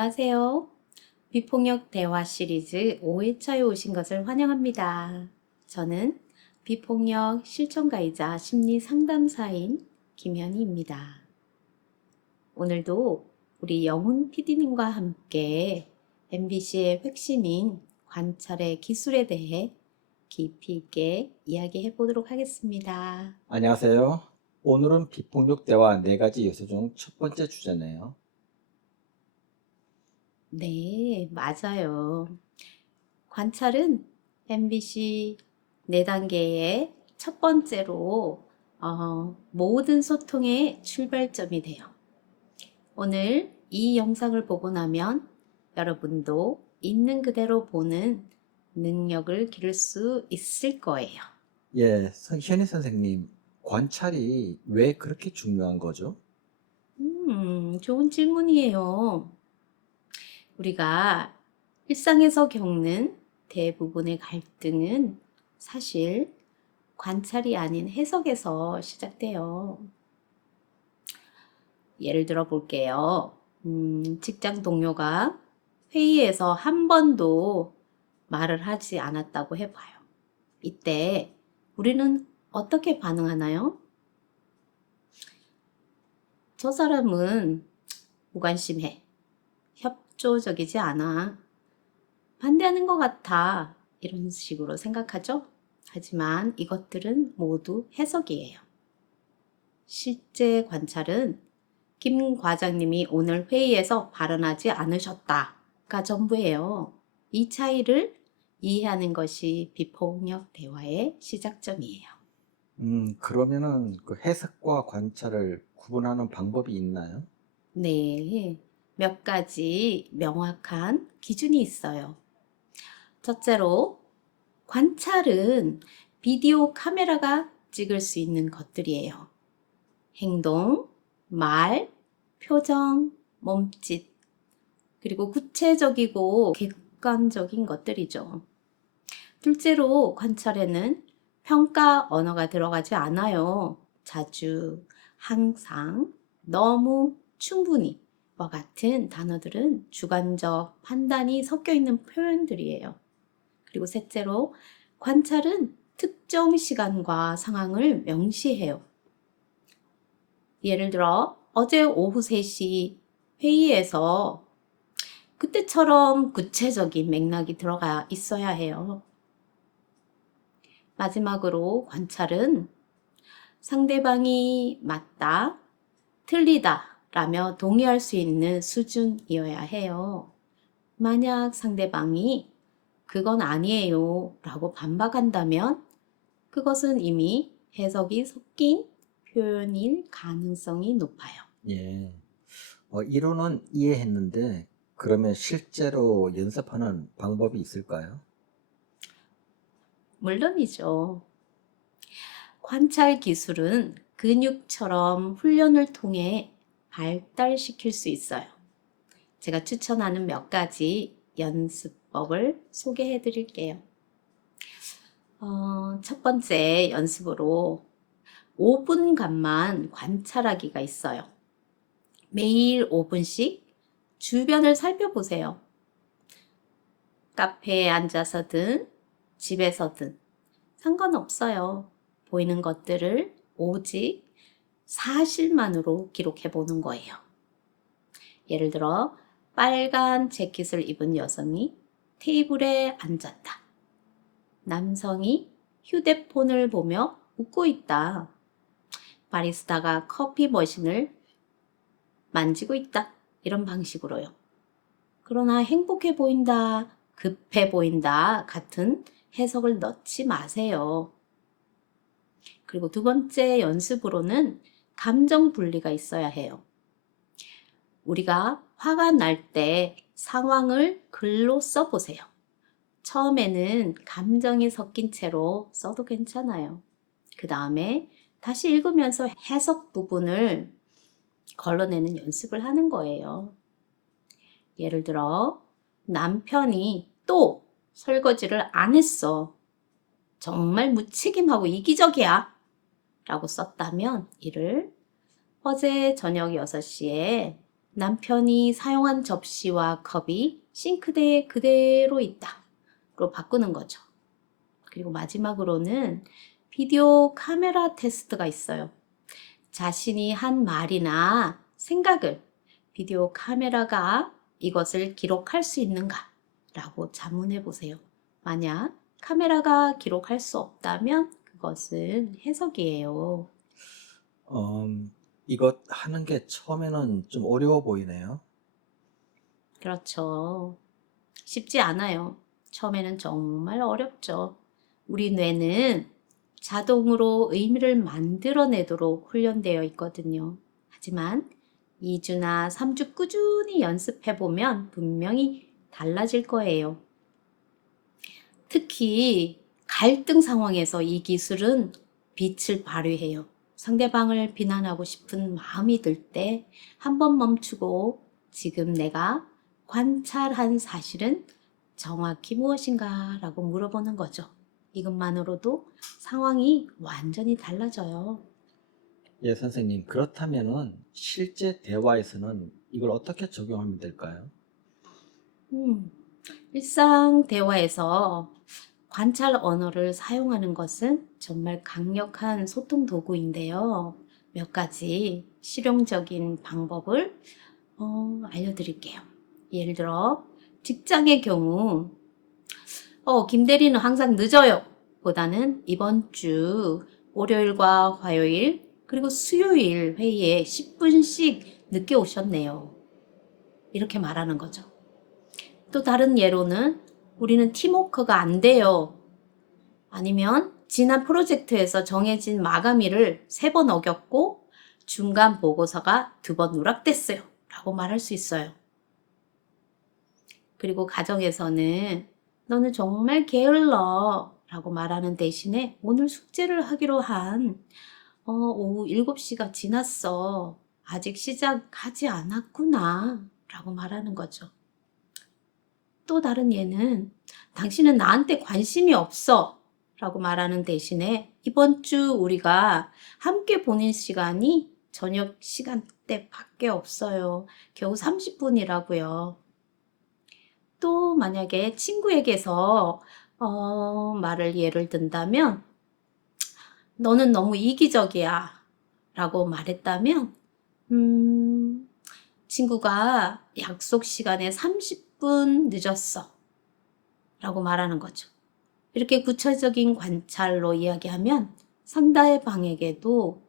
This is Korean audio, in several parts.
안녕하세요. 비폭력 대화 시리즈 5회차에 오신 것을 환영합니다. 저는 비폭력 실천가이자 심리 상담사인 김현희입니다. 오늘도 우리 영훈 PD님과 함께 MBC의 핵심인 관찰의 기술에 대해 깊이 있게 이야기해 보도록 하겠습니다. 안녕하세요. 오늘은 비폭력 대화 4가지 요소 중 첫 번째 주제네요. 네, 맞아요. 관찰은 MBC 4단계의 첫 번째로 모든 소통의 출발점이 돼요. 오늘 이 영상을 보고 나면 여러분도 있는 그대로 보는 능력을 기를 수 있을 거예요. 현희 선생님, 관찰이 왜 그렇게 중요한 거죠? 좋은 질문이에요. 우리가 일상에서 겪는 대부분의 갈등은 사실 관찰이 아닌 해석에서 시작돼요. 예를 들어 볼게요. 직장 동료가 회의에서 한 번도 말을 하지 않았다고 해봐요. 이때 우리는 어떻게 반응하나요? 저 사람은 무관심해. 협조적이지 않아. 반대하는 것 같아. 이런 식으로 생각하죠? 하지만 이것들은 모두 해석이에요. 실제 관찰은 김 과장님이 오늘 회의에서 발언하지 않으셨다가 전부예요. 이 차이를 이해하는 것이 비폭력 대화의 시작점이에요. 그러면은 그 해석과 관찰을 구분하는 방법이 있나요? 네, 몇 가지 명확한 기준이 있어요. 첫째로, 관찰은 비디오 카메라가 찍을 수 있는 것들이에요. 행동, 말, 표정, 몸짓, 그리고 구체적이고 객관적인 것들이죠. 둘째로 관찰에는 평가 언어가 들어가지 않아요. 자주, 항상, 너무, 충분히 와 같은 단어들은 주관적 판단이 섞여 있는 표현들이에요. 그리고 셋째로 관찰은 특정 시간과 상황을 명시해요. 예를 들어 어제 오후 3시 회의에서 그때처럼 구체적인 맥락이 들어가 있어야 해요. 마지막으로 관찰은 상대방이 맞다, 틀리다 라며 동의할 수 있는 수준이어야 해요. 만약 상대방이 그건 아니에요 라고 반박한다면 그것은 이미 해석이 섞인 표현일 가능성이 높아요. 예. 이론은 이해했는데 그러면 실제로 연습하는 방법이 있을까요? 물론이죠. 관찰 기술은 근육처럼 훈련을 통해 발달시킬 수 있어요. 제가 추천하는 몇 가지 연습법을 소개해 드릴게요. 첫 번째 연습으로 5분간만 관찰하기가 있어요. 매일 5분씩 주변을 살펴보세요. 카페에 앉아서든 집에서든 상관없어요. 보이는 것들을 오직 사실만으로 기록해 보는 거예요. 예를 들어 빨간 재킷을 입은 여성이 테이블에 앉았다. 남성이 휴대폰을 보며 웃고 있다. 바리스타가 커피 머신을 만지고 있다. 이런 방식으로요. 그러나 행복해 보인다, 급해 보인다 같은 해석을 넣지 마세요. 그리고 두 번째 연습으로는 감정 분리가 있어야 해요. 우리가 화가 날 때 상황을 글로 써보세요. 처음에는 감정이 섞인 채로 써도 괜찮아요. 그 다음에 다시 읽으면서 해석 부분을 걸러내는 연습을 하는 거예요. 예를 들어 남편이 또 설거지를 안 했어. 정말 무책임하고 이기적이야. 라고 썼다면 이를 어제 저녁 6시에 남편이 사용한 접시와 컵이 싱크대에 그대로 있다로 바꾸는 거죠. 그리고 마지막으로는 비디오 카메라 테스트가 있어요. 자신이 한 말이나 생각을 비디오 카메라가 이것을 기록할 수 있는가? 라고 자문해 보세요. 만약 카메라가 기록할 수 없다면 그것은 해석이에요. 이것 하는 게 처음에는 좀 어려워 보이네요. 그렇죠. 쉽지 않아요. 처음에는 정말 어렵죠. 우리 뇌는 자동으로 의미를 만들어내도록 훈련되어 있거든요. 하지만 2주나 3주 꾸준히 연습해보면 분명히 달라질 거예요. 특히 갈등 상황에서 이 기술은 빛을 발휘해요. 상대방을 비난하고 싶은 마음이 들 때 한 번 멈추고 지금 내가 관찰한 사실은 정확히 무엇인가 라고 물어보는 거죠. 이것만으로도 상황이 완전히 달라져요. 예, 선생님. 그렇다면은 실제 대화에서는 이걸 어떻게 적용하면 될까요? 일상 대화에서 관찰 언어를 사용하는 것은 정말 강력한 소통 도구인데요. 몇 가지 실용적인 방법을 알려드릴게요. 예를 들어, 직장의 경우, 김 대리는 항상 늦어요. 보다는 이번 주 월요일과 화요일, 그리고 수요일 회의에 10분씩 늦게 오셨네요. 이렇게 말하는 거죠. 또 다른 예로는 우리는 팀워크가 안 돼요. 아니면 지난 프로젝트에서 정해진 마감일을 3번 어겼고 중간 보고서가 2번 누락됐어요. 라고 말할 수 있어요. 그리고 가정에서는 너는 정말 게을러 라고 말하는 대신에 오늘 숙제를 하기로 한 오후 7시가 지났어. 아직 시작하지 않았구나 라고 말하는 거죠. 또 다른 예는 당신은 나한테 관심이 없어 라고 말하는 대신에 이번 주 우리가 함께 보낸 시간이 저녁 시간대밖에 없어요. 겨우 30분이라고요. 또 만약에 친구에게서 말을 예를 든다면 너는 너무 이기적이야 라고 말했다면 친구가 약속 시간에 30분 늦었어 라고 말하는 거죠. 이렇게 구체적인 관찰로 이야기하면 상대방에게도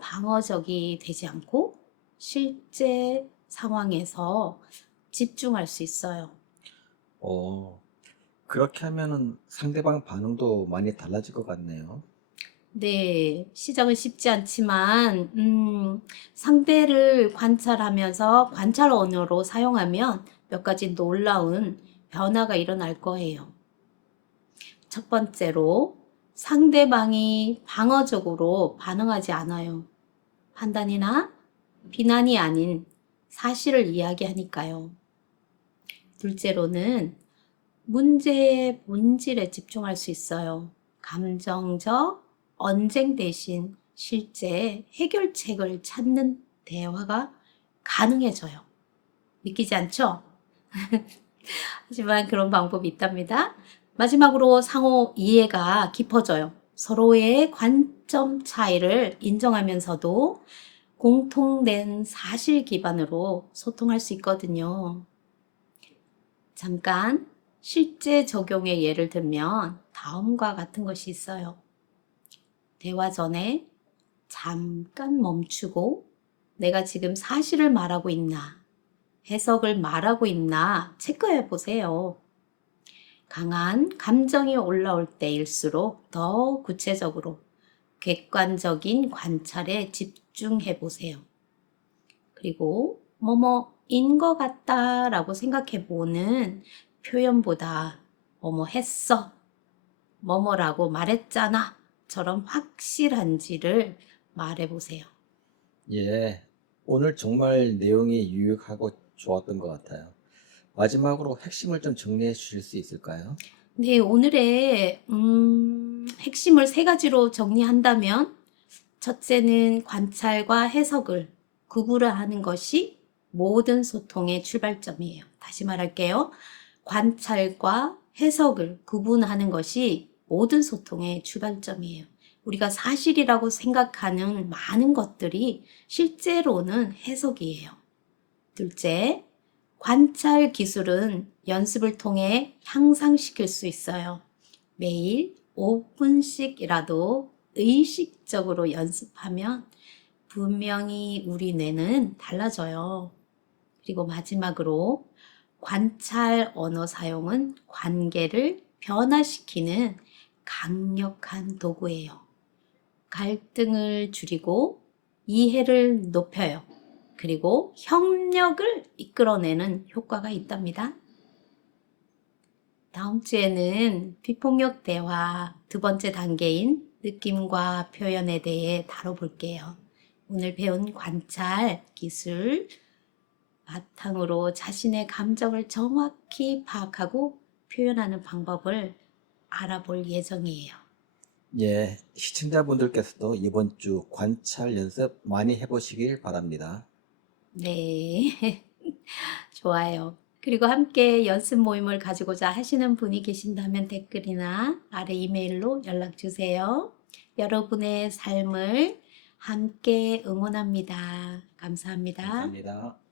방어적이 되지 않고 실제 상황에서 집중할 수 있어요. 어, 그렇게 하면은 상대방 반응도 많이 달라질 것 같네요. 네, 시작은 쉽지 않지만, 상대를 관찰하면서 관찰 언어로 사용하면 몇 가지 놀라운 변화가 일어날 거예요. 첫 번째로, 상대방이 방어적으로 반응하지 않아요. 판단이나 비난이 아닌 사실을 이야기하니까요. 둘째로는 문제의 본질에 집중할 수 있어요. 감정적 언쟁 대신 실제 해결책을 찾는 대화가 가능해져요. 믿기지 않죠? 하지만 그런 방법이 있답니다. 마지막으로 상호 이해가 깊어져요. 서로의 관점 차이를 인정하면서도 공통된 사실 기반으로 소통할 수 있거든요. 잠깐 실제 적용의 예를 들면 다음과 같은 것이 있어요. 대화 전에 잠깐 멈추고 내가 지금 사실을 말하고 있나, 해석을 말하고 있나 체크해 보세요. 강한 감정이 올라올 때일수록 더 구체적으로 객관적인 관찰에 집중해 보세요. 그리고 뭐뭐인 것 같다라고 생각해 보는 표현보다 뭐뭐 했어, 뭐뭐라고 말했잖아 처럼 확실한지를 말해 보세요. 예, 오늘 정말 내용이 유익하고 좋았던 것 같아요. 마지막으로 핵심을 좀 정리해 주실 수 있을까요? 네, 오늘의 핵심을 3가지로 정리한다면 첫째는 관찰과 해석을 구분하는 것이 모든 소통의 출발점이에요. 다시 말할게요. 관찰과 해석을 구분하는 것이 모든 소통의 출발점이에요. 우리가 사실이라고 생각하는 많은 것들이 실제로는 해석이에요. 둘째, 관찰 기술은 연습을 통해 향상시킬 수 있어요. 매일 5분씩이라도 의식적으로 연습하면 분명히 우리 뇌는 달라져요. 그리고 마지막으로 관찰 언어 사용은 관계를 변화시키는 강력한 도구예요. 갈등을 줄이고 이해를 높여요. 그리고 협력을 이끌어내는 효과가 있답니다. 다음 주에는 비폭력 대화 두 번째 단계인 느낌과 표현에 대해 다뤄볼게요. 오늘 배운 관찰 기술 바탕으로 자신의 감정을 정확히 파악하고 표현하는 방법을 알아볼 예정이에요. 예, 시청자분들께서도 이번 주 관찰 연습 많이 해보시길 바랍니다. 네, 좋아요. 그리고 함께 연습 모임을 가지고자 하시는 분이 계신다면 댓글이나 아래 이메일로 연락 주세요. 여러분의 삶을 함께 응원합니다. 감사합니다. 감사합니다.